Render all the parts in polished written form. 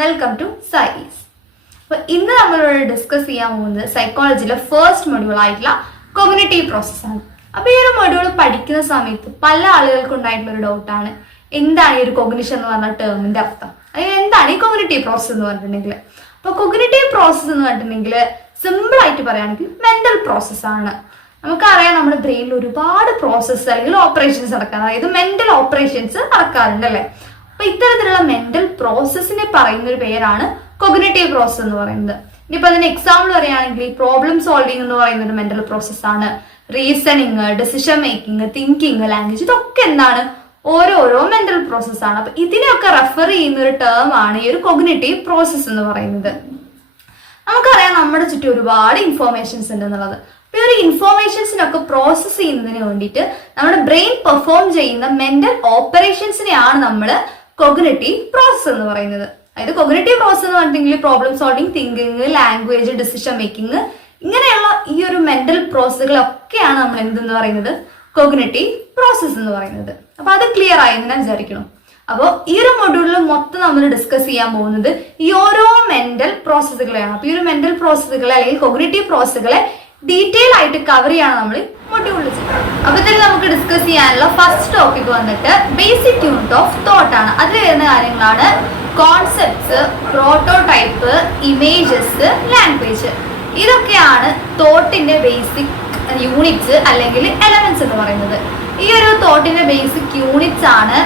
Welcome to size. അപ്പോൾ ഇന്ന് നമ്മളിവിടെ ഡിസ്കസ് ചെയ്യാൻ പോകുന്നത് സൈക്കോളജിയിലെ ഫസ്റ്റ് മൊഡ്യൂൾ ആയിട്ടുള്ള കോഗ്നിറ്റീവ് പ്രോസസ്സാണ്. അപ്പോൾ ഈ ഒരു മൊഡ്യൂൾ പഠിക്കുന്ന സമയത്ത് പല ആളുകൾക്കും ഉണ്ടായിട്ടുള്ള ഒരു ഡൗട്ടാണ്, എന്താണ് ഈ ഒരു കോഗ്നിഷൻ എന്ന് പറഞ്ഞ ടേമിന്റെ അർത്ഥം, അതായത് എന്താണ് ഈ കോഗ്നിറ്റീവ് പ്രോസസ്സ് എന്ന് പറഞ്ഞിട്ടുണ്ടെങ്കിൽ. അപ്പോൾ കോഗ്നിറ്റീവ് പ്രോസസ്സ് എന്ന് പറഞ്ഞിട്ടുണ്ടെങ്കിൽ സിമ്പിൾ ആയിട്ട് പറയുകയാണെങ്കിൽ മെന്റൽ പ്രോസസ്സാണ്. നമുക്കറിയാം നമ്മുടെ ബ്രെയിനിൽ ഒരുപാട് പ്രോസസ്സ് അല്ലെങ്കിൽ ഓപ്പറേഷൻസ് നടക്കാൻ, അതായത് മെന്റൽ ഓപ്പറേഷൻസ് നടക്കാറുണ്ട് അല്ലേ. അപ്പൊ ഇത്തരത്തിലുള്ള മെന്റൽ പ്രോസസ്സിനെ പറയുന്ന ഒരു പേരാണ് കോഗ്നിറ്റീവ് പ്രോസസ് എന്ന് പറയുന്നത്. ഇനിയിപ്പോ അതിന് എക്സാമ്പിൾ പറയുകയാണെങ്കിൽ പ്രോബ്ലം സോൾവിംഗ് എന്ന് പറയുന്ന ഒരു മെന്റൽ പ്രോസസ്സാണ്. Reasoning, decision making, thinking, language, ഇതൊക്കെ എന്താണ് ഓരോരോ മെന്റൽ പ്രോസസ്സാണ്. അപ്പൊ ഇതിനെയൊക്കെ റെഫർ ചെയ്യുന്ന ഒരു ടേം ആണ് ഈ ഒരു കോഗ്നിറ്റീവ് പ്രോസസ് എന്ന് പറയുന്നത്. നമുക്കറിയാം നമ്മുടെ ചുറ്റും ഒരുപാട് ഇൻഫോർമേഷൻസ് ഉണ്ട് എന്നുള്ളത്. അപ്പൊ ഈ ഒരു ഇൻഫോർമേഷൻസിനൊക്കെ പ്രോസസ് ചെയ്യുന്നതിന് വേണ്ടിയിട്ട് നമ്മുടെ ബ്രെയിൻ പെർഫോം ചെയ്യുന്ന മെന്റൽ ഓപ്പറേഷൻസിനെയാണ് നമ്മൾ കോഗ്നിറ്റീവ് പ്രോസസ് എന്ന് പറയുന്നത്. അതായത് കോഗ്നിറ്റീവ് പ്രോസസ് എന്ന് പറഞ്ഞിട്ടുണ്ടെങ്കിൽ problem solving, thinking, language, decision making, ഇങ്ങനെയുള്ള ഈ ഒരു മെന്റൽ പ്രോസസ്സുകളൊക്കെയാണ് നമ്മൾ എന്തെന്ന് പറയുന്നത് കോഗ്നിറ്റീവ് പ്രോസസ് എന്ന് പറയുന്നത്. അപ്പൊ അത് ക്ലിയർ ആയെന്ന് ഞാൻ വിചാരിക്കണം. അപ്പോൾ ഈ ഒരു മൊഡ്യൂളിൽ മൊത്തം നമ്മൾ ഡിസ്കസ് ചെയ്യാൻ പോകുന്നത് ഈ ഓരോ മെന്റൽ പ്രോസസ്സുകളെയാണ്. അപ്പൊ ഈ ഒരു മെന്റൽ പ്രോസസ്സുകളെ അല്ലെങ്കിൽ കോഗ്നിറ്റീവ് പ്രോസസ്സുകളെ ഡീറ്റെയിൽ ആയിട്ട് കവർ ചെയ്യാണ് നമ്മൾ മൊഡ്യൂളിൽ ചെയ്യുന്നത്. അപ്പൊ ഇതിൽ നമുക്ക് ഡിസ്കസ് ചെയ്യാനുള്ള ഫസ്റ്റ് ടോപ്പിക് വന്നിട്ട് ബേസിക് യൂണിറ്റ് ഓഫ് തോട്ട് ആണ്. അതിൽ വരുന്ന കാര്യങ്ങളാണ് കോൺസെപ്റ്റ്സ്, പ്രോട്ടോടൈപ്പ്, ഇമേജസ്, ലാംഗ്വേജ്. ഇതൊക്കെയാണ് തോട്ടിന്റെ ബേസിക് യൂണിറ്റ്സ് അല്ലെങ്കിൽ എലമെന്റ്സ് എന്ന് പറയുന്നത്. ഈ ഒരു തോട്ടിന്റെ ബേസിക് യൂണിറ്റ്സ് ആണ്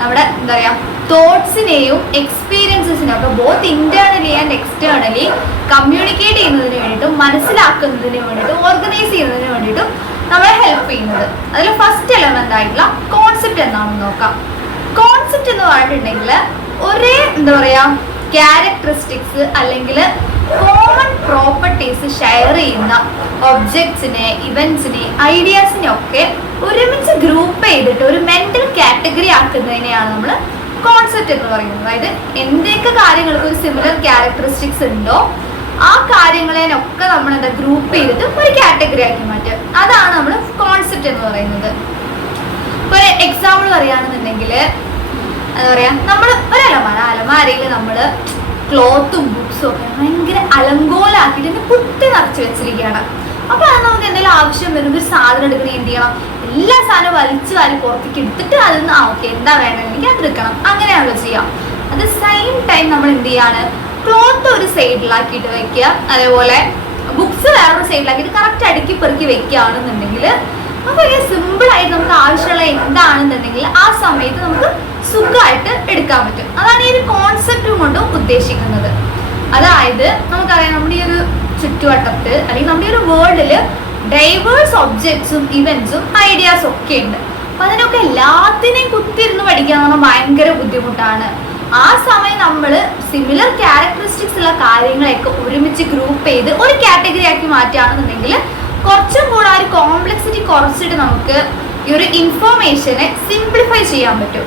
നമ്മുടെ എന്താ പറയാ തോട്ട്സിനെയും എക്സ്പീരിയൻസസിനെയും ഒക്കെ both internally and externally communicate ചെയ്യുന്നതിന് വേണ്ടിയിട്ടും മനസ്സിലാക്കുന്നതിന് വേണ്ടിയിട്ടും ഓർഗനൈസ് ചെയ്യുന്നതിന് വേണ്ടിയിട്ടും നമ്മളെ ഹെൽപ്പ് ചെയ്യുന്നത്. അതിൽ ഫസ്റ്റ് എലമെന്റ് ആയിട്ടുള്ള കോൺസെപ്റ്റ് എന്താണെന്ന് നോക്കാം. കോൺസെപ്റ്റ് എന്ന് പറഞ്ഞിട്ടുണ്ടെങ്കിൽ ഒരേ എന്താ പറയാ ക്യാരക്ടറിസ്റ്റിക്സ് അല്ലെങ്കിൽ കോമൺ പ്രോപ്പർട്ടീസ് ഷെയർ ചെയ്യുന്ന ഒബ്ജക്ട്സിനെ, ഇവന്റ്സിനെ, ഐഡിയാസിനെ ഒക്കെ ഒരുമിച്ച് ഗ്രൂപ്പ് ചെയ്തിട്ട് ഒരു മെന്റൽ കാറ്റഗറി ആക്കുന്നതിനെയാണ് നമ്മൾ കോൺസെപ്റ്റ് എന്ന് പറയുന്നത്. അതായത് എന്തൊക്കെ കാര്യങ്ങൾക്ക് ഒരു സിമിലർ ക്യാരക്ടറിസ്റ്റിക്സ് ഉണ്ടോ ആ കാര്യങ്ങളെയൊക്കെ നമ്മൾ എന്താ ഗ്രൂപ്പ് ചെയ്തിട്ട് ഒരു കാറ്റഗറി ആക്കി മാറ്റുക. അതാണ് നമ്മൾ കോൺസെപ്റ്റ് എന്ന് പറയുന്നത്. ഇപ്പൊ ഒരു എക്സാമ്പിൾ പറയുകയാണെന്നുണ്ടെങ്കിൽ എന്താ പറയാ, നമ്മൾ ഒരു അലമാരയിൽ നമ്മൾ ക്ലോത്തും ബുക്സും ഒക്കെ ഭയങ്കര അലങ്കോലാക്കിയിട്ട് കുത്തി നിറച്ച് വെച്ചിരിക്കുകയാണ്. അപ്പൊ അത് നമുക്ക് എന്തെങ്കിലും ആവശ്യം വരുമ്പോൾ ഒരു സാധനം എടുക്കണേ എന്ത് ചെയ്യണം, എല്ലാ സാധനവും വലിച്ചു വാരി പുറത്തേക്ക് എടുത്തിട്ട് അതിൽ നിന്ന് ഓക്കെ എന്താ വേണമെങ്കിൽ അത് എടുക്കണം, അങ്ങനെയാണല്ലോ ചെയ്യാം. അത് സെയിം ടൈം നമ്മൾ എന്ത് ചെയ്യാണ്, ക്ലോത്ത് ഒരു സൈഡിലാക്കിയിട്ട് വെക്കുക, അതേപോലെ ബുക്സ് വേറൊരു സൈഡിലാക്കിയിട്ട് കറക്റ്റ് അടുക്കി പെറുക്കി വെക്കുകയാണെന്നുണ്ടെങ്കിൽ അപ്പൊ ഇങ്ങനെ സിമ്പിൾ ആയിട്ട് നമുക്ക് ആവശ്യമുള്ള എന്താണെന്നുണ്ടെങ്കിൽ ആ സമയത്ത് നമുക്ക് സുഖമായിട്ട് എടുക്കാൻ പറ്റും. അതാണ് ഈ ഒരു കോൺസെപ്റ്റും കൊണ്ടും ഉദ്ദേശിക്കുന്നത്. അതായത് നമുക്കറിയാം നമ്മുടെ ഈ ഒരു ചുറ്റുവട്ടത്ത് അല്ലെങ്കിൽ നമ്മുടെ ഈ ഒരു വേൾഡിൽ ഡൈവേഴ്സ് ഒബ്ജക്ട്സും ഇവന്റ്സും ഐഡിയാസും ഒക്കെ ഉണ്ട്. അപ്പൊ അതിനൊക്കെ എല്ലാത്തിനെയും കുത്തിരുന്ന് പഠിക്കുക എന്ന് പറഞ്ഞാൽ ഭയങ്കര ബുദ്ധിമുട്ടാണ്. ആ സമയം നമ്മൾ സിമിലർ ക്യാരക്ടറിസ്റ്റിക്സ് ഉള്ള കാര്യങ്ങളെയൊക്കെ ഒരുമിച്ച് ഗ്രൂപ്പ് ചെയ്ത് ഒരു കാറ്റഗറി ആക്കി മാറ്റുകയാണെന്നുണ്ടെങ്കിൽ കുറച്ചും കൂടെ ആ ഒരു കോംപ്ലക്സിറ്റി കുറച്ചിട്ട് നമുക്ക് ഈ ഒരു ഇൻഫോർമേഷനെ സിംപ്ലിഫൈ ചെയ്യാൻ പറ്റും.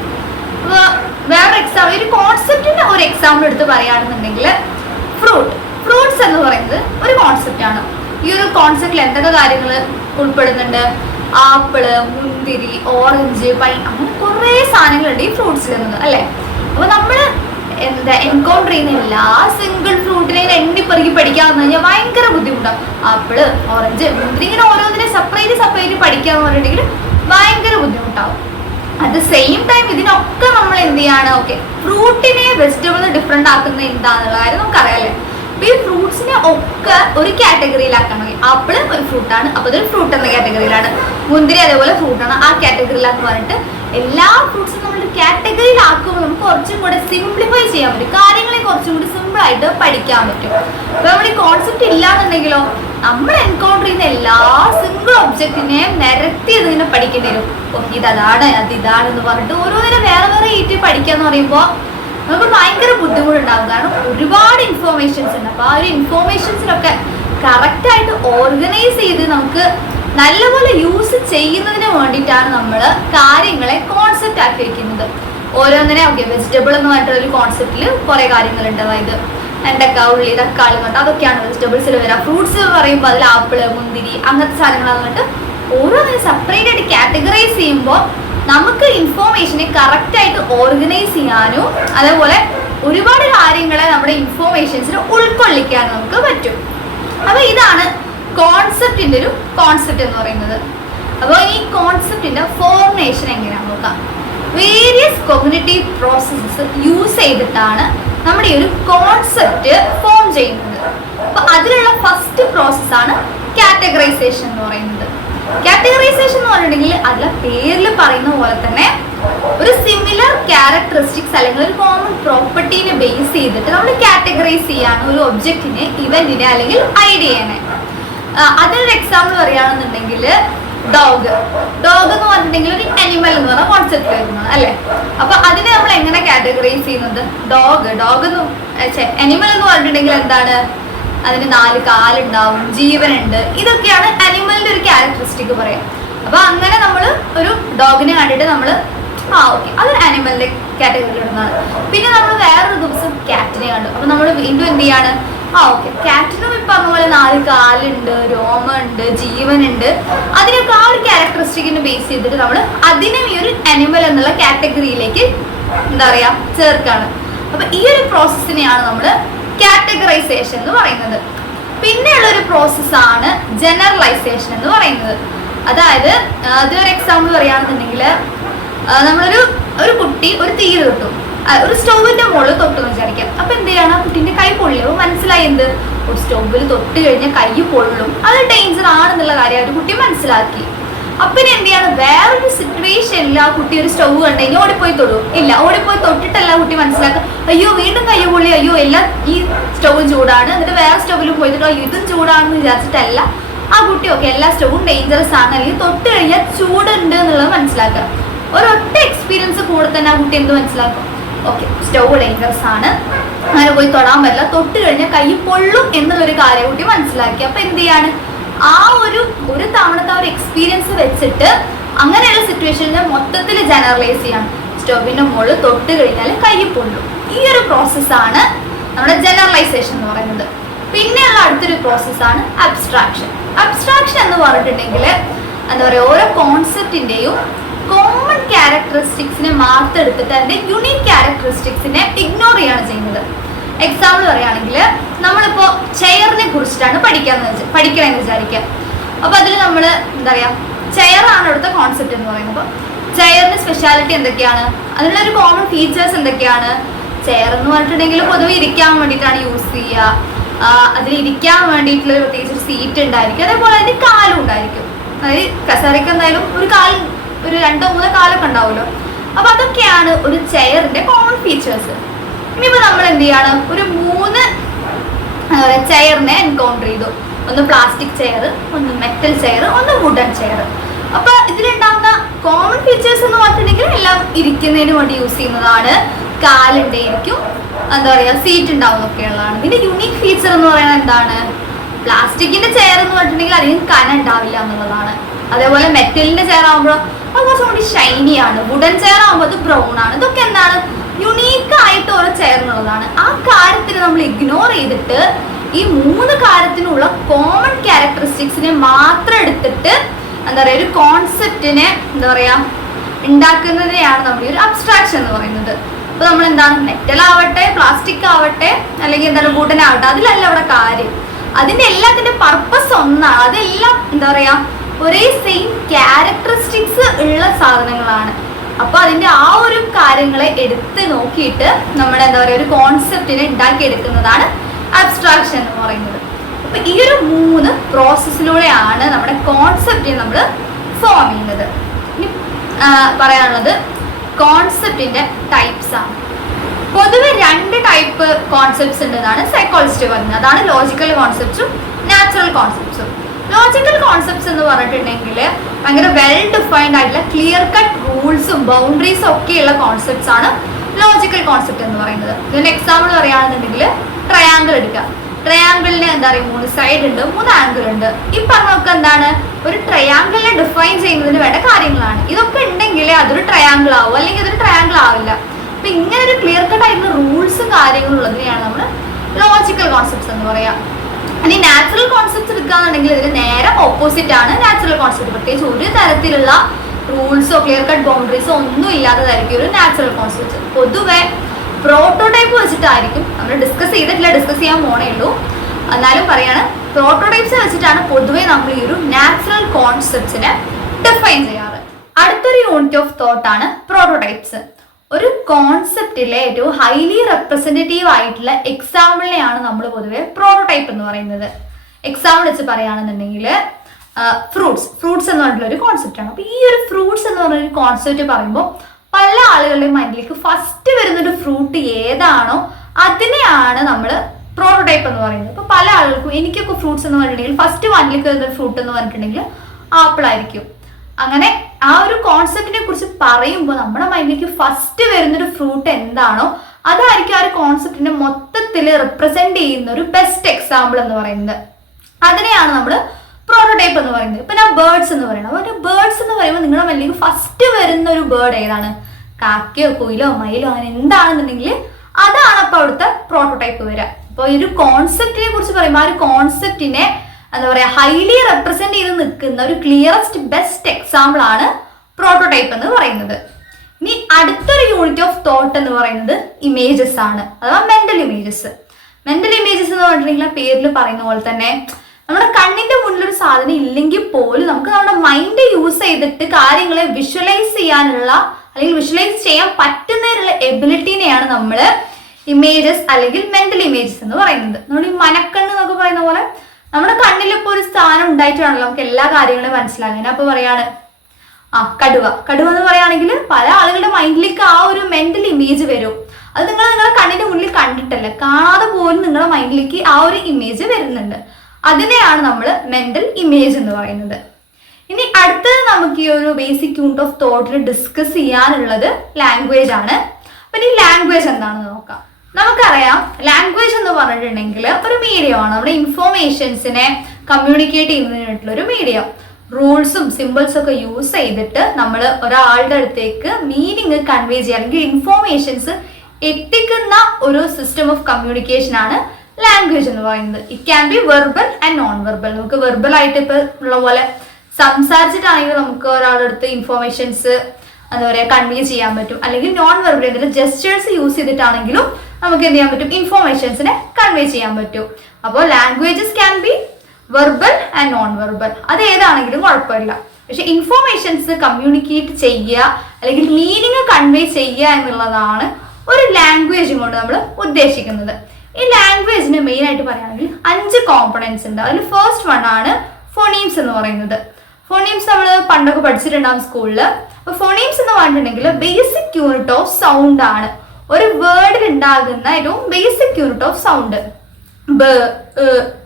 അപ്പോൾ വേറൊരു എക്സാമ്പിൾ, ഒരു കോൺസെപ്റ്റിന്റെ ഒരു എക്സാമ്പിൾ എടുത്ത് പറയുകയാണെന്നുണ്ടെങ്കിൽ ഫ്രൂട്ട്സ് എന്ന് പറയുന്നത് ഒരു കോൺസെപ്റ്റ് ആണ്. ഈ ഒരു കോൺസെപ്റ്റിൽ എന്തൊക്കെ കാര്യങ്ങൾ ഉൾപ്പെടുന്നുണ്ട്, ആപ്പിള്, മുന്തിരി, ഓറഞ്ച്, പൈൻ, അങ്ങനെ കുറേ സാധനങ്ങളുണ്ട് ഈ ഫ്രൂട്ട്സിൽ നിന്ന് അല്ലേ. അപ്പൊ നമ്മൾ എന്താ എൻകൗണ്ടർ ചെയ്യുന്ന എല്ലാ സിംഗിൾ ഫ്രൂട്ടിനെയും എണ്ണിപ്പെറുക്കി പഠിക്കാന്ന് കഴിഞ്ഞാൽ ഭയങ്കര ബുദ്ധിമുട്ടാണ്. ആപ്പിള്, ഓറഞ്ച്, മുന്തിരി, ഇങ്ങനെ ഓരോന്നിനെ സെപ്പറേറ്റ് പഠിക്കാന്ന് പറഞ്ഞിട്ടുണ്ടെങ്കിൽ ഭയങ്കര ബുദ്ധിമുട്ടാവും. അറ്റ് ദ സെയിം ടൈം ഇതിനൊക്കെ നമ്മൾ എന്ത് ചെയ്യാണ്, ഓക്കെ ഫ്രൂട്ടിനെ വെജിറ്റബിൾ ഡിഫറെന്റ് ആക്കുന്നത് എന്താണെന്നുള്ള കാര്യം നമുക്കറിയാല്ലേ. അപ്പൊ ഈ ഫ്രൂട്ട്സിനെ ഒക്കെ ഒരു കാറ്റഗറിയിലാക്കണം. ആപ്പിള് ഒരു ഫ്രൂട്ടാണ്, അപ്പൊ അതൊരു ഫ്രൂട്ട് എന്ന കാറ്റഗറിയിലാണ്. മുന്തിരി അതേപോലെ ഫ്രൂട്ടാണ്, ആ കാറ്റഗറിയിലാന്ന് പറഞ്ഞിട്ട് എല്ലാ ഫ്രൂട്ട്സും നമ്മൾ കാറ്റഗറിയിലാക്കുമ്പോൾ നമുക്ക് കുറച്ചും കൂടെ സിംപ്ലിഫൈ ചെയ്യാൻ പറ്റും, കാര്യങ്ങളെ കുറച്ചും കൂടി സിമ്പിൾ ആയിട്ട് പഠിക്കാൻ പറ്റും. അപ്പൊ നമ്മൾ ഈ കോൺസെപ്റ്റ് ഇല്ലാന്നുണ്ടെങ്കിലോ നമ്മൾ എൻകൗണ്ടർ ചെയ്യുന്ന എല്ലാ സിംഗിൾ ഒബ്ജക്റ്റിനെയും നിരത്തി അതിനെ പഠിക്കേണ്ടി വരും. ഓക്കെ ഇതാണ് എന്ന് പറഞ്ഞിട്ട് ഓരോന്നിനെ വേറെ ഈറ്റി പഠിക്കാന്ന് പറയുമ്പോൾ നമുക്ക് ഭയങ്കര ബുദ്ധിമുട്ടുണ്ടാകും. കാരണം ഒരുപാട് ഇൻഫോർമേഷൻസ് ഉണ്ട്. അപ്പൊ ആ ഒരു ഇൻഫോർമേഷൻസിനൊക്കെ കറക്റ്റ് ആയിട്ട് ഓർഗനൈസ് ചെയ്ത് നമുക്ക് നല്ലപോലെ യൂസ് ചെയ്യുന്നതിന് വേണ്ടിയിട്ടാണ് നമ്മൾ കാര്യങ്ങളെ കോൺസെപ്റ്റ് ആക്കി വെക്കുന്നത്. ഓരോന്നിനെ ഓക്കെ വെജിറ്റബിൾ എന്ന് പറഞ്ഞിട്ട് ഒരു കോൺസെപ്റ്റിൽ കുറെ കാര്യങ്ങളുണ്ട്. അതായത് വെണ്ടക്ക, ഉള്ളി, തക്കാളി എന്ന് പറഞ്ഞിട്ട് അതൊക്കെയാണ് വെജിറ്റബിൾസിൽ വരിക. ഫ്രൂട്ട്സ് പറയുമ്പോൾ അതിൽ ആപ്പിള്, മുന്തിരി, അങ്ങനത്തെ സാധനങ്ങളാന്ന് പറഞ്ഞിട്ട് ഓരോന്നിനെ സെപ്പറേറ്റ് ആയിട്ട് കാറ്റഗറൈസ് ചെയ്യുമ്പോൾ നമുക്ക് ഇൻഫോർമേഷനെ കറക്റ്റ് ആയിട്ട് ഓർഗനൈസ് ചെയ്യാനും അതേപോലെ ഒരുപാട് കാര്യങ്ങളെ നമ്മുടെ ഇൻഫോർമേഷൻസിന് ഉൾക്കൊള്ളിക്കാൻ നമുക്ക് പറ്റും. അപ്പൊ ഇതാണ് കോൺസെപ്റ്റിന്റെ ഒരു കോൺസെപ്റ്റ് എന്ന് പറയുന്നത്. അപ്പോൾ ഈ കോൺസെപ്റ്റിന്റെ ഫോർമേഷൻ എങ്ങനെയാണെന്ന് നോക്കാം. വേരിയസ് കോഗ്നിറ്റീവ് പ്രോസസ്സസ് യൂസ് ചെയ്തിട്ടാണ് നമ്മുടെ ഈ ഒരു കോൺസെപ്റ്റ് ഫോം ചെയ്യുന്നത്. അപ്പൊ അതിലുള്ള ഫസ്റ്റ് പ്രോസസ്സാണ് കാറ്റഗറൈസേഷൻ എന്ന് പറയുന്നത്. കാറ്റഗറൈസേഷൻ എന്ന് പറഞ്ഞിട്ടുണ്ടെങ്കിൽ അതിലെ പേരിൽ പറയുന്ന പോലെ തന്നെ ഒരു സിമിലർ ക്യാരക്ടറിസ്റ്റിക്സ് അല്ലെങ്കിൽ ഒരു കോമൺ പ്രോപ്പർട്ടീനെ ബേസ് ചെയ്തിട്ട് നമ്മൾ കാറ്റഗറൈസ് ചെയ്യാണ് ഒരു ഒബ്ജക്റ്റിനെ, ഇവന്റിനെ അല്ലെങ്കിൽ ഐഡിയനെ. അതിനൊരു എക്സാമ്പിൾ പറയുകയാണെന്നുണ്ടെങ്കിൽ ഡോഗ് എന്ന് പറഞ്ഞിട്ടുണ്ടെങ്കിൽ ഒരു അനിമൽ എന്ന് പറഞ്ഞ കോൺസെപ്റ്റ് വരുന്നത് അല്ലെ. അപ്പൊ അതിനെ നമ്മൾ എങ്ങനെ കാറ്റഗറൈസ് ചെയ്യുന്നത്? അനിമൽ എന്ന് പറഞ്ഞിട്ടുണ്ടെങ്കിൽ എന്താണ്? അതിന് 4 കാലുണ്ടാവും, ജീവനുണ്ട്. ഇതൊക്കെയാണ് അനിമലിന്റെ ഒരു ക്യാരക്ടറിസ്റ്റിക് പറയാം. അപ്പൊ അങ്ങനെ നമ്മൾ ഒരു ഡോഗിനെ കണ്ടിട്ട് നമ്മൾ ഓക്കെ അതൊരു അനിമലിന്റെ കാറ്റഗറിയിൽ ഇടുന്നതാണ്. പിന്നെ നമ്മൾ വേറൊരു ദിവസം ക്യാറ്റിനെ കണ്ടു. അപ്പൊ നമ്മൾ വീണ്ടും എന്ത് ചെയ്യാണ്? ഓക്കെ ക്യാറ്റിനും ഈ പറഞ്ഞ പോലെ 4 കാലുണ്ട്, രോമമുണ്ട്, ജീവനുണ്ട്. അതിനൊക്കെ ആ ഒരു ക്യാരക്ടറിസ്റ്റിക്കിനെ ബേസ് ചെയ്തിട്ട് നമ്മൾ അതിനും ഈ ഒരു അനിമൽ എന്നുള്ള കാറ്റഗറിയിലേക്ക് എന്താ പറയാ ചേർക്കാണ്. അപ്പൊ ഈ ഒരു പ്രോസസ്സിനെയാണ് നമ്മൾ കാറ്റഗറൈസേഷൻ എന്ന് പറയുന്നത്. പിന്നെയുള്ള ഒരു പ്രോസസ്സാണ് ജനറലൈസേഷൻ എന്ന് പറയുന്നത്. അതായത് അതിനൊരു എക്സാമ്പിൾ പറയുകയാണെന്നുണ്ടെങ്കിൽ ഒരു കുട്ടി ഒരു തീര് തൊട്ടു, ഒരു സ്റ്റൗവിന്റെ മുകളിൽ തൊട്ടു എന്ന് വിചാരിക്കാം. അപ്പൊ എന്ത് ചെയ്യണം? ആ കുട്ടീന്റെ കൈ പൊള്ളിയോ? മനസ്സിലായി എന്ത്? ഒരു സ്റ്റൗവിൽ തൊട്ട് കഴിഞ്ഞാൽ കൈ പൊള്ളും, അത് ഡേഞ്ചർ ആണെന്നുള്ള കാര്യം ഒരു കുട്ടി മനസ്സിലാക്കി. അപ്പൊ എന്ത് ചെയ്യാണ്? വേറൊരു സിറ്റുവേഷനിൽ ആ കുട്ടി ഒരു സ്റ്റൗ കണ്ടു കഴിഞ്ഞാൽ ഓടിപ്പോയി തൊടും? ഇല്ല, ഓടിപ്പോയി തൊട്ടിട്ടല്ല കുട്ടി മനസ്സിലാക്കുക, അയ്യോ വീണ്ടും കൈ പൊള്ളി, അയ്യോ എല്ലാം ഈ സ്റ്റൗവും ചൂടാണ്, എന്നിട്ട് വേറെ സ്റ്റൗവിൽ പോയിട്ട് അയ്യോ ഇതും ചൂടാണെന്ന് വിചാരിച്ചിട്ടല്ല ആ കുട്ടി ഓക്കെ എല്ലാ സ്റ്റൗവും ഡേഞ്ചറസ് ആണ് അല്ലെങ്കിൽ തൊട്ട് കഴിഞ്ഞാൽ ചൂടുണ്ട് എന്നുള്ളത് മനസ്സിലാക്കുക. ഒരൊറ്റ എക്സ്പീരിയൻസ് കൂടെ തന്നെ ആ കുട്ടി എന്ത് മനസ്സിലാക്കും? ഓക്കെ സ്റ്റൗ ഡേഞ്ചറസ് ആണ്, അങ്ങനെ പോയി തൊടാൻ പറ്റില്ല, തൊട്ട് കഴിഞ്ഞാൽ കൈ പൊള്ളും എന്നുള്ളൊരു കാര്യം കുട്ടി മനസ്സിലാക്കി. അപ്പൊ എന്ത് ചെയ്യാണ്? ആ ഒരു തവണത്തെ ആ ഒരു എക്സ്പീരിയൻസ് വെച്ചിട്ട് അങ്ങനെയുള്ള സിറ്റുവേഷനിൽ മൊത്തത്തിൽ ജനറലൈസ് ചെയ്യാണ്. സ്റ്റൗവിന്റെ മുകളിൽ തൊട്ട് കഴിഞ്ഞാൽ കൈ പൊള്ളും. ഈ ഒരു പ്രോസസ്സാണ് നമ്മുടെ ജനറലൈസേഷൻ എന്ന് പറയുന്നത്. പിന്നെയുള്ള അടുത്തൊരു പ്രോസസ്സാണ് അബ്സ്ട്രാക്ഷൻ. അബ്സ്ട്രാക്ഷൻ എന്ന് പറഞ്ഞിട്ടുണ്ടെങ്കിൽ എന്താ പറയുക, ഓരോ കോൺസെപ്റ്റിന്റെയും കോമൺ ക്യാരക്ടറിസ്റ്റിക്സിനെ മാത്രം എടുത്തിട്ട് അതിന്റെ യുണീക് ക്യാരക്ടറിസ്റ്റിക്സിനെ ഇഗ്നോർ ചെയ്യാണ് ചെയ്യുന്നത്. എക്സാമ്പിൾ പറയുകയാണെങ്കിൽ നമ്മളിപ്പോ ചെയറിനെ കുറിച്ചിട്ടാണ് പഠിക്കണമെന്ന് വിചാരിക്കാം. അപ്പൊ അതിൽ നമ്മൾ എന്താ പറയാ, ചെയറാണ് ഇവിടുത്തെ കോൺസെപ്റ്റ് എന്ന് പറയുന്നത്. അപ്പൊ ചെയറിന്റെ സ്പെഷ്യാലിറ്റി എന്തൊക്കെയാണ്? അതിനുള്ള ഒരു കോമൺ ഫീച്ചേഴ്സ് എന്തൊക്കെയാണ്? ചെയർ എന്ന് പറഞ്ഞിട്ടുണ്ടെങ്കിൽ പൊതുവെ ഇരിക്കാൻ വേണ്ടിയിട്ടാണ് യൂസ് ചെയ്യുക. അതിൽ ഇരിക്കാൻ വേണ്ടിയിട്ടുള്ള പ്രത്യേകിച്ച് ഒരു സീറ്റ് ഉണ്ടായിരിക്കും, അതേപോലെ അതിന്റെ കാലും ഉണ്ടായിരിക്കും. അതായത് കസേരയ്ക്ക് എന്തായാലും ഒരു 2-3 കാലൊക്കെ ഉണ്ടാവുമല്ലോ. അപ്പൊ അതൊക്കെയാണ് ഒരു ചെയറിന്റെ കോമൺ ഫീച്ചേഴ്സ്. ഇനിയിപ്പോ നമ്മൾ എന്ത് ചെയ്യാണ്? ഒരു 3 ചെയറിനെ എൻകൗണ്ടർ ചെയ്തു. ഒന്ന് പ്ലാസ്റ്റിക് ചെയർ, ഒന്ന് മെറ്റൽ ചെയർ, ഒന്ന് വുഡൻ ചെയർ. അപ്പൊ ഇതിലുണ്ടാവുന്ന കോമൺ ഫീച്ചേഴ്സ് എന്ന് പറഞ്ഞിട്ടുണ്ടെങ്കിൽ എല്ലാം ഇരിക്കുന്നതിന് വേണ്ടി യൂസ് ചെയ്യുന്നതാണ്. കാലുണ്ടായിരിക്കും, എന്താ പറയാ സീറ്റ് ഉണ്ടാവുന്നൊക്കെയുള്ളതാണ്. ഇതിന്റെ യുണീക് ഫീച്ചർ എന്ന് പറയുന്നത് എന്താണ്? പ്ലാസ്റ്റിക്കിന്റെ ചെയർ എന്ന് പറഞ്ഞിട്ടുണ്ടെങ്കിൽ അധികം കനം ഉണ്ടാവില്ല എന്നുള്ളതാണ്. അതേപോലെ മെറ്റലിന്റെ ചെയർ ആകുമ്പോൾ അത് കുറച്ചും കൂടി ഷൈനിയാണ്. വുഡൻ ചെയർ ആകുമ്പോൾ അത് ബ്രൗൺ ആണ്. ഇതൊക്കെ എന്താണ്? യുണീക്ക് ആയിട്ട് ഓരോ ചെയറിനുള്ളതാണ്. ആ കാര്യത്തിന് നമ്മൾ ഇഗ്നോർ ചെയ്തിട്ട് ഈ 3 കാര്യത്തിനുള്ള കോമൺ ക്യാരക്ടറിസ്റ്റിക്സിനെ മാത്രം എടുത്തിട്ട് എന്താ പറയാ ഒരു കോൺസെപ്റ്റിനെ എന്താ പറയാ ഉണ്ടാക്കുന്നതിനെയാണ് നമ്മൾ ഈ ഒരു അബ്സ്ട്രാക്ഷൻ എന്ന് പറയുന്നത്. അപ്പൊ നമ്മൾ എന്താണ്, മെറ്റൽ ആവട്ടെ, പ്ലാസ്റ്റിക് ആവട്ടെ, അല്ലെങ്കിൽ എന്താണ് വുഡൻ ആവട്ടെ, അതിലല്ല അവിടെ കാര്യം. അതിന്റെ എല്ലാത്തിന്റെ പർപ്പസ് ഒന്നാണ്. അതെല്ലാം എന്താ പറയാ ഒരേ സെയിം ക്യാരക്ടറിസ്റ്റിക്സ് ഉള്ള സാധനങ്ങളാണ്. അപ്പൊ അതിന്റെ ആ ഒരു കാര്യങ്ങളെ എടുത്ത് നോക്കിയിട്ട് നമ്മുടെ എന്താ പറയുക ഒരു കോൺസെപ്റ്റിനെ ഉണ്ടാക്കിയെടുക്കുന്നതാണ് അബ്സ്ട്രാക്ഷൻ എന്ന് പറയുന്നത്. അപ്പൊ ഈ ഒരു 3 പ്രോസസ്സിലൂടെയാണ് നമ്മുടെ കോൺസെപ്റ്റിനെ നമ്മൾ ഫോം ചെയ്യുന്നത്. ഇനി പറയാനുള്ളത് കോൺസെപ്റ്റിന്റെ ടൈപ്സ് ആണ്. പൊതുവെ 2 ടൈപ്പ് കോൺസെപ്റ്റ്സ് ഉണ്ടെന്നാണ് സൈക്കോളജിസ്റ്റ് പറഞ്ഞത്. അതാണ് ലോജിക്കൽ കോൺസെപ്റ്റ്സും നാച്ചുറൽ കോൺസെപ്റ്റ്സും. ലോജിക്കൽ കോൺസെപ്റ്റ്സ് എന്ന് പറഞ്ഞിട്ടുണ്ടെങ്കിൽ ഭയങ്കര വെൽ ഡിഫൈൻഡ് ആയിട്ടുള്ള ക്ലിയർ കട്ട് റൂൾസും ബൗണ്ടറീസും ഒക്കെയുള്ള കോൺസെപ്റ്റ്സ് ആണ് ലോജിക്കൽ കോൺസെപ്റ്റ് എന്ന് പറയുന്നത്. ഇതിന്റെ എക്സാമ്പിൾ പറയുകയാണെന്നുണ്ടെങ്കിൽ ട്രയാങ്കിൾ എടുക്കുക. ട്രയാങ്കിളിന് എന്താ പറയുക 3 സൈഡ് ഉണ്ട്, 3 ആംഗിൾ ഉണ്ട്. ഈ പറഞ്ഞൊക്കെ എന്താണ് ഒരു ട്രയാങ്കിളിനെ ഡിഫൈൻ ചെയ്യുന്നതിന് വേണ്ട കാര്യങ്ങളാണ്. ഇതൊക്കെ ഉണ്ടെങ്കിൽ അതൊരു ട്രയാങ്കിൾ ആവും, അല്ലെങ്കിൽ അതൊരു ട്രയാങ്കിൾ ആവില്ല. അപ്പൊ ഇങ്ങനെ ഒരു ക്ലിയർ കട്ട് ആയിട്ടുള്ള റൂൾസും കാര്യങ്ങളും ഉള്ളതിനെയാണ് നമ്മൾ ലോജിക്കൽ കോൺസെപ്റ്റ്സ് എന്ന് പറയാം. ഇനി നാച്ചുറൽ കോൺസെപ്റ്റ്സ് എടുക്കുകയാണെന്നുണ്ടെങ്കിൽ ഇതിന് നേരെ ഓപ്പോസിറ്റ് ആണ് നാച്ചുറൽ കോൺസെപ്റ്റ്. പ്രത്യേകിച്ച് ഒരു തരത്തിലുള്ള റൂൾസോ ക്ലിയർ കട്ട് ബൗണ്ടറീസോ ഒന്നും ഇല്ലാത്തതായിരിക്കും ഒരു നാച്ചുറൽ കോൺസെപ്റ്റ്. പൊതുവെ പ്രോട്ടോടൈപ്പ് വെച്ചിട്ടായിരിക്കും നമ്മൾ ഡിസ്കസ് ചെയ്തിട്ടില്ല, ഡിസ്കസ് ചെയ്യാൻ പോണേ ഉള്ളൂ. എന്നാലും പറയാണ്, പ്രോട്ടോടൈപ്സ് വെച്ചിട്ടാണ് പൊതുവെ നമ്മൾ ഈ ഒരു നാച്ചുറൽ കോൺസെപ്റ്റ്സിനെ ഡിഫൈൻ ചെയ്യാറ്. അടുത്തൊരു യൂണിറ്റ് ഓഫ് തോട്ട് ആണ് പ്രോട്ടോടൈപ്സ്. ഒരു കോൺസെപ്റ്റിലെ ഏറ്റവും ഹൈലി റെപ്രസെന്റേറ്റീവ് ആയിട്ടുള്ള എക്സാമ്പിളിനെയാണ് നമ്മൾ പൊതുവെ പ്രോട്ടോടൈപ്പ് എന്ന് പറയുന്നത്. എക്സാമ്പിൾ വെച്ച് പറയുകയാണെന്നുണ്ടെങ്കിൽ ഫ്രൂട്ട്സ് എന്ന് പറഞ്ഞിട്ടുള്ള ഒരു കോൺസെപ്റ്റ് ആണ്. അപ്പൊ ഈ ഒരു ഫ്രൂട്ട്സ് എന്ന് പറഞ്ഞ ഒരു കോൺസെപ്റ്റ് പറയുമ്പോൾ പല ആളുകളുടെയും മൈൻഡിലേക്ക് ഫസ്റ്റ് വരുന്നൊരു ഫ്രൂട്ട് ഏതാണോ അതിനെയാണ് നമ്മൾ പ്രോട്ടോടൈപ്പ് എന്ന് പറയുന്നത്. ഇപ്പൊ പല ആളുകൾക്കും, എനിക്കൊക്കെ ഫ്രൂട്ട്സ് എന്ന് പറഞ്ഞിട്ടുണ്ടെങ്കിൽ ഫസ്റ്റ് മൈൻഡിലേക്ക് വരുന്ന ഫ്രൂട്ട് എന്ന് പറഞ്ഞിട്ടുണ്ടെങ്കിൽ ആപ്പിൾ ആയിരിക്കും. അങ്ങനെ ആ ഒരു കോൺസെപ്റ്റിനെ കുറിച്ച് പറയുമ്പോൾ നമ്മുടെ മൈൻഡിലേക്ക് ഫസ്റ്റ് വരുന്നൊരു ഫ്രൂട്ട് എന്താണോ അതായിരിക്കും ആ ഒരു കോൺസെപ്റ്റിനെ മൊത്തത്തിൽ റിപ്രസെന്റ് ചെയ്യുന്ന ഒരു ബെസ്റ്റ് എക്സാമ്പിൾ എന്ന് പറയുന്നത്. അതിനെയാണ് നമ്മൾ പ്രോട്ടോടൈപ്പ് എന്ന് പറയുന്നത്. ഇപ്പൊ ഞാൻ ബേർഡ്സ് എന്ന് പറയുന്നത്, അപ്പോൾ ബേർഡ്സ് എന്ന് പറയുമ്പോൾ നിങ്ങളുടെ മൈൻഡിലേക്ക് ഫസ്റ്റ് വരുന്ന ഒരു ബേർഡ് ഏതാണ്? കാക്കയോ കുയിലോ മയിലോ അങ്ങനെ എന്താണെന്നുണ്ടെങ്കിൽ അതാണ് അപ്പൊ അവിടുത്തെ പ്രോട്ടോടൈപ്പ് വരിക. അപ്പോൾ ഈ ഒരു കോൺസെപ്റ്റിനെ കുറിച്ച് പറയുമ്പോൾ ആ ഒരു കോൺസെപ്റ്റിനെ എന്താ പറയാ ഹൈലി റെപ്രസെന്റ് ചെയ്ത് നിൽക്കുന്ന ഒരു ക്ലിയറസ്റ്റ് ബെസ്റ്റ് എക്സാമ്പിൾ ആണ് പ്രോട്ടോടൈപ്പ് എന്ന് പറയുന്നത്. ഇനി അടുത്തൊരു യൂണിറ്റ് ഓഫ് തോട്ട് എന്ന് പറയുന്നത് ഇമേജസ് ആണ്, അഥവാ മെന്റൽ ഇമേജസ്. മെന്റൽ ഇമേജസ് എന്ന് പറഞ്ഞിട്ടുണ്ടെങ്കിൽ ആ പേരിൽ പറയുന്ന പോലെ തന്നെ നമ്മുടെ കണ്ണിന്റെ മുന്നിൽ ഒരു സാധനം ഇല്ലെങ്കിൽ പോലും നമുക്ക് നമ്മുടെ മൈൻഡ് യൂസ് ചെയ്തിട്ട് കാര്യങ്ങളെ വിഷ്വലൈസ് ചെയ്യാനുള്ള അല്ലെങ്കിൽ വിഷ്വലൈസ് ചെയ്യാൻ പറ്റുന്നതിനുള്ള എബിലിറ്റിനെയാണ് നമ്മൾ ഇമേജസ് അല്ലെങ്കിൽ മെന്റൽ ഇമേജസ് എന്ന് പറയുന്നത്. നമ്മൾ ഈ മനക്കണ്ണ് എന്നൊക്കെ പറയുന്ന പോലെ നമ്മുടെ കണ്ണിൽ ഇപ്പോൾ ഒരു സ്ഥാനം ഉണ്ടായിട്ടാണല്ലോ നമുക്ക് എല്ലാ കാര്യങ്ങളും മനസ്സിലാകുന്നത്. അപ്പൊ പറയാണ് കടുവ എന്ന് പറയുകയാണെങ്കിൽ പല ആളുകളുടെ മൈൻഡിലേക്ക് ആ ഒരു മെന്റൽ ഇമേജ് വരും. അത് നിങ്ങളുടെ കണ്ണിന്റെ മുന്നിൽ കണ്ടിട്ടല്ല, കാണാതെ പോലും നിങ്ങളുടെ മൈൻഡിലേക്ക് ആ ഒരു ഇമേജ് വരുന്നുണ്ട്. അതിനെയാണ് നമ്മൾ മെന്റൽ ഇമേജ് എന്ന് പറയുന്നത്. ഇനി അടുത്തത് നമുക്ക് ഈ ഒരു ബേസിക് യൂണിറ്റ് ഓഫ് തോട്ടിൽ ഡിസ്കസ് ചെയ്യാനുള്ളത് ലാംഗ്വേജ് ആണ്. അപ്പൊ ഈ ലാംഗ്വേജ് എന്താണെന്ന് നോക്കാം. നമുക്കറിയാം, ലാംഗ്വേജ് എന്ന് പറഞ്ഞിട്ടുണ്ടെങ്കിൽ ഒരു മീഡിയമാണ്, നമ്മുടെ ഇൻഫോർമേഷൻസിനെ കമ്മ്യൂണിക്കേറ്റ് ചെയ്യുന്നതിനായിട്ടുള്ള ഒരു മീഡിയം. റൂൾസും സിമ്പിൾസും ഒക്കെ യൂസ് ചെയ്തിട്ട് നമ്മൾ ഒരാളുടെ അടുത്തേക്ക് മീനിങ് കൺവേ ചെയ്യുക അല്ലെങ്കിൽ ഇൻഫോർമേഷൻസ് എത്തിക്കുന്ന ഒരു സിസ്റ്റം ഓഫ് കമ്മ്യൂണിക്കേഷൻ ആണ് ലാംഗ്വേജ് എന്ന് പറയുന്നത്. It can be verbal and non verbal. നമുക്ക് വെർബൽ ആയിട്ട് ഇപ്പൊ ഉള്ള പോലെ സംസാരിച്ചിട്ടാണെങ്കിൽ നമുക്ക് ഒരാളുടെ അടുത്ത് ഇൻഫോർമേഷൻസ് എന്താ പറയുക കൺവേ ചെയ്യാൻ പറ്റും. അല്ലെങ്കിൽ നോൺ വെർബൽ എന്തെങ്കിലും ജെസ്റ്റേഴ്സ് യൂസ് ചെയ്തിട്ടാണെങ്കിലും നമുക്ക് എന്ത് ചെയ്യാൻ പറ്റും, ഇൻഫോർമേഷൻസിനെ കൺവേ ചെയ്യാൻ പറ്റും. അപ്പോൾ languages can be verbal and non verbal, അത് ഏതാണെങ്കിലും കുഴപ്പമില്ല. പക്ഷെ ഇൻഫോർമേഷൻസ് കമ്മ്യൂണിക്കേറ്റ് ചെയ്യുക അല്ലെങ്കിൽ മീനിങ് കൺവേ ചെയ്യുക എന്നുള്ളതാണ് ഒരു ലാംഗ്വേജ് കൊണ്ട് നമ്മൾ ഉദ്ദേശിക്കുന്നത്. ഈ ലാംഗ്വേജിന് മെയിൻ ആയിട്ട് പറയുകയാണെങ്കിൽ 5 കോമ്പണൻസ് ഉണ്ട്. അതിൽ ഫസ്റ്റ് വൺ ആണ് ഫോണീംസ് എന്ന് പറയുന്നത്. ഫോണീംസ് നമ്മൾ പണ്ടൊക്കെ പഠിച്ചിട്ടുണ്ടാകും സ്കൂളിൽ. അപ്പൊ ഫോണീംസ് എന്ന് പറഞ്ഞിട്ടുണ്ടെങ്കിൽ ബേസിക് യൂണിറ്റ് ഓഫ് സൗണ്ട് ആണ്. ഒരു വേർഡിൽ ഉണ്ടാകുന്ന ഏറ്റവും ബേസിക് യൂണിറ്റ് ഓഫ് സൗണ്ട്. ബ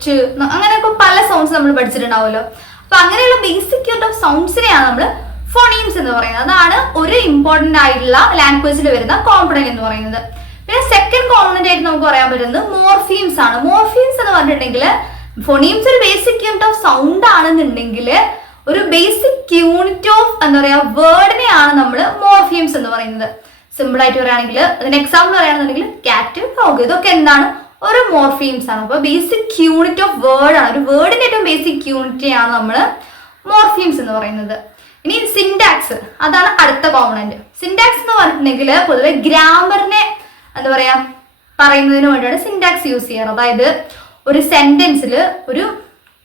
ച് അങ്ങനെയൊക്കെ പല സൗണ്ട്സ് നമ്മൾ പഠിച്ചിട്ടുണ്ടാവുമല്ലോ. അപ്പൊ അങ്ങനെയുള്ള ബേസിക് യൂണിറ്റ് ഓഫ് സൗണ്ട്സിനെയാണ് നമ്മൾ ഫോണീംസ് എന്ന് പറയുന്നത്. അതാണ് ഒരു ഇമ്പോർട്ടന്റ് ആയിട്ടുള്ള ലാംഗ്വേജിൽ വരുന്ന കോമ്പണന്റ് എന്ന് പറയുന്നത്. പിന്നെ സെക്കൻഡ് കോമ്പണന്റ് ആയിട്ട് നമുക്ക് പറയാൻ പറ്റുന്നത് മോർഫീംസ് ആണ്. മോർഫീംസ് എന്ന് പറഞ്ഞിട്ടുണ്ടെങ്കിൽ ഫോണീംസ് ഒരു ബേസിക് യൂണിറ്റ് ഓഫ് സൗണ്ട് ആണെന്നുണ്ടെങ്കിൽ ഒരു ബേസിക് യൂണിറ്റ് ഓഫ് എന്താ പറയാ വേർഡിനെയാണ് നമ്മൾ മോർഫീംസ് എന്ന് പറയുന്നത്. സിമ്പിൾ ആയിട്ട് പറയുകയാണെങ്കിൽ അതിന് എക്സാമ്പിൾ പറയുകയാണെന്നുണ്ടെങ്കിൽ കാറ്റ്, ഡോഗ്, ഇതൊക്കെ എന്താണ് ഒരു മോർഫീംസ് ആണ്. അപ്പൊ ബേസിക് യൂണിറ്റ് ഓഫ് വേർഡ് ആണ്. ഒരു വേർഡിന്റെ ഏറ്റവും ബേസിക് യൂണിറ്റിയാണ് നമ്മൾ മോർഫീംസ് എന്ന് പറയുന്നത്. ഇനി സിൻടാക്സ്, അതാണ് അടുത്ത കോമ്പണന്റ്. സിൻടാക്സ് എന്ന് പറഞ്ഞിട്ടുണ്ടെങ്കിൽ പൊതുവെ ഗ്രാമറിനെ എന്താ പറയാ പറയുന്നതിന് വേണ്ടിയാണ് സിൻടാക്സ് യൂസ് ചെയ്യാറ്. അതായത് ഒരു സെന്റൻസിൽ ഒരു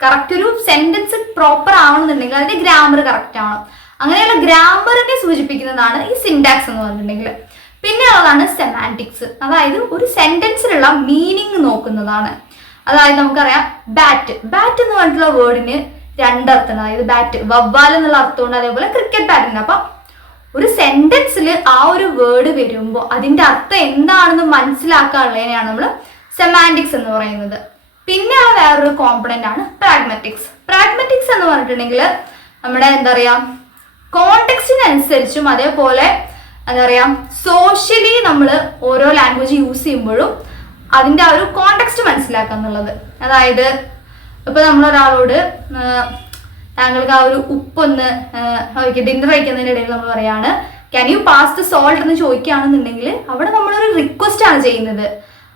കറക്റ്റ് ഒരു സെന്റൻസ് പ്രോപ്പർ ആവണമെന്നുണ്ടെങ്കിൽ അതിന്റെ ഗ്രാമർ കറക്റ്റ് ആവണം. അങ്ങനെയുള്ള ഗ്രാമറിനെ സൂചിപ്പിക്കുന്നതാണ് ഈ സിൻടാക്സ് എന്ന് പറഞ്ഞിട്ടുണ്ടെങ്കിൽ. പിന്നെ ഉള്ളതാണ് സെമാൻറ്റിക്സ്, അതായത് ഒരു സെന്റൻസിലുള്ള മീനിങ് നോക്കുന്നതാണ്. അതായത് നമുക്കറിയാം ബാറ്റ് എന്ന് പറഞ്ഞിട്ടുള്ള വേർഡിന് 2 അർത്ഥം. അതായത് ബാറ്റ് വവ്വാൽ എന്നുള്ള അർത്ഥമുണ്ട്, അതേപോലെ ക്രിക്കറ്റ് ബാറ്റിന്. അപ്പൊ ഒരു സെന്റൻസിൽ ആ ഒരു വേർഡ് വരുമ്പോൾ അതിന്റെ അർത്ഥം എന്താണെന്ന് മനസ്സിലാക്കാനുള്ളതിനെയാണ് നമ്മൾ സെമാൻറ്റിക്സ് എന്ന് പറയുന്നത്. പിന്നെ വേറൊരു കോമ്പണന്റ് ആണ് പ്രാഗ്മാറ്റിക്സ്. പ്രാഗ്മാറ്റിക്സ് എന്ന് പറഞ്ഞിട്ടുണ്ടെങ്കിൽ നമ്മുടെ എന്താ പറയാ കോണ്ടെക്സ്റ്റിനനുസരിച്ചും അതേപോലെ എന്താ പറയാ സോഷ്യലി നമ്മൾ ഓരോ ലാംഗ്വേജ് യൂസ് ചെയ്യുമ്പോഴും അതിന്റെ ആ ഒരു കോണ്ടെക്സ്റ്റ് മനസ്സിലാക്കുക എന്നുള്ളത്. അതായത് ഇപ്പൊ നമ്മളൊരാളോട് താങ്കൾക്ക് ആ ഒരു ഉപ്പൊന്ന് ഡിന്നർ കഴിക്കുന്നതിനിടയിൽ നമ്മൾ പറയാണ് can you pass the salt എന്ന് ചോദിക്കുകയാണെന്നുണ്ടെങ്കിൽ അവിടെ നമ്മളൊരു റിക്വസ്റ്റ് ആണ് ചെയ്യുന്നത്.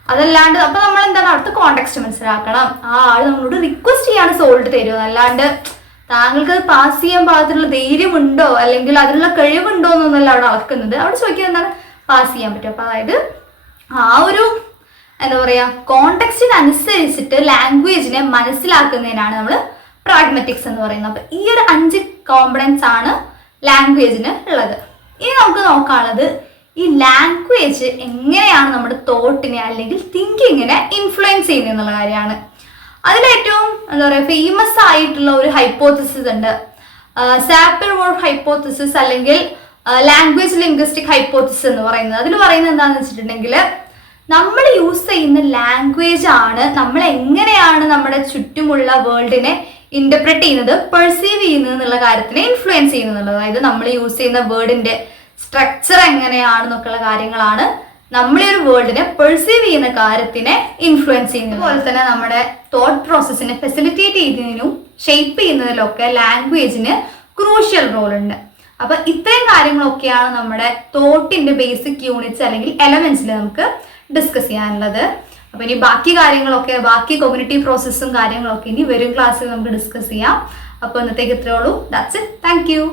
അതല്ലാണ്ട് അപ്പൊ നമ്മൾ എന്താണ് അടുത്ത കോണ്ടെക്സ്റ്റ് മനസ്സിലാക്കണം. ആ ആള് നമ്മളോട് റിക്വസ്റ്റ് ചെയ്യാണ് സോൾട്ട് തരുമോ, അല്ലാണ്ട് താങ്കൾക്ക് അത് പാസ് ചെയ്യാൻ പാകത്തിലുള്ള ധൈര്യമുണ്ടോ അല്ലെങ്കിൽ അതിനുള്ള കഴിവുണ്ടോ എന്നൊന്നല്ല അവിടെ അളക്കുന്നത്. അവിടെ ചോദിക്കുന്നത് എന്താണ് പാസ് ചെയ്യാൻ പറ്റും. അപ്പൊ അതായത് ആ ഒരു എന്താ പറയുക കോണ്ടെക്സ്റ്റിനനുസരിച്ചിട്ട് ലാംഗ്വേജിനെ മനസ്സിലാക്കുന്നതിനാണ് നമ്മൾ പ്രാഗ്മാറ്റിക്സ് എന്ന് പറയുന്നത്. അപ്പം ഈ ഒരു 5 കോമ്പണൻസ് ആണ് ലാംഗ്വേജിന് ഉള്ളത്. ഇനി നമുക്ക് നോക്കാനുള്ളത് ഈ ലാംഗ്വേജ് എങ്ങനെയാണ് നമ്മുടെ തോട്ടിനെ അല്ലെങ്കിൽ തിങ്കിങ്ങിനെ ഇൻഫ്ലുവൻസ് ചെയ്യുന്നത് എന്നുള്ള കാര്യമാണ്. അതിലേറ്റവും എന്താ പറയുക ഫേമസ് ആയിട്ടുള്ള ഒരു ഹൈപ്പോത്തിസിസ് ഉണ്ട്, സാപ്പിർ-വോൾഫ് ഹൈപ്പോത്തിസിസ് അല്ലെങ്കിൽ ലാംഗ്വേജ് ലിംഗ്വിസ്റ്റിക് ഹൈപ്പോത്തിസിസ് എന്ന് പറയുന്നത്. അതിൽ പറയുന്നത് എന്താണെന്ന് വെച്ചിട്ടുണ്ടെങ്കിൽ നമ്മൾ യൂസ് ചെയ്യുന്ന ലാംഗ്വേജ് ആണ് നമ്മൾ എങ്ങനെയാണ് നമ്മുടെ ചുറ്റുമുള്ള വേൾഡിനെ ഇന്റർപ്രറ്റ് ചെയ്യുന്നത്, പെർസീവ് ചെയ്യുന്നത് എന്നുള്ള കാര്യത്തിനെ ഇൻഫ്ലുവൻസ് ചെയ്യുന്നത്. അതായത് നമ്മൾ യൂസ് ചെയ്യുന്ന വേർഡിന്റെ സ്ട്രക്ചർ എങ്ങനെയാണെന്നൊക്കെയുള്ള കാര്യങ്ങളാണ് നമ്മൾ ഈ ഒരു വേൾഡിനെ പെർസീവ് ചെയ്യുന്ന കാര്യത്തിനെ ഇൻഫ്ലുവൻസ് ചെയ്യുന്നത്. അതുപോലെ തന്നെ നമ്മുടെ തോട്ട് പ്രോസസ്സിനെ ഫെസിലിറ്റേറ്റ് ചെയ്യുന്നതിനും ഷേപ്പ് ചെയ്യുന്നതിലൊക്കെ ലാംഗ്വേജിന് ക്രൂഷ്യൽ റോൾ ഉണ്ട്. അപ്പൊ ഇത്രയും കാര്യങ്ങളൊക്കെയാണ് നമ്മുടെ തോട്ടിന്റെ ബേസിക് യൂണിറ്റ്സ് അല്ലെങ്കിൽ എലമെന്റ്സിൽ നമുക്ക് ഡിസ്കസ് ചെയ്യാനുള്ളത്. അപ്പൊ ഇനി ബാക്കി കാര്യങ്ങളൊക്കെ, ബാക്കി കോഗ്നിറ്റീവ് പ്രോസസ്സും കാര്യങ്ങളൊക്കെ ഇനി വരും ക്ലാസ്സിൽ നമുക്ക് ഡിസ്കസ് ചെയ്യാം. അപ്പോൾ ഇന്നത്തേക്ക് ഇത്രയേ ഉള്ളൂ. That's it. Thank you.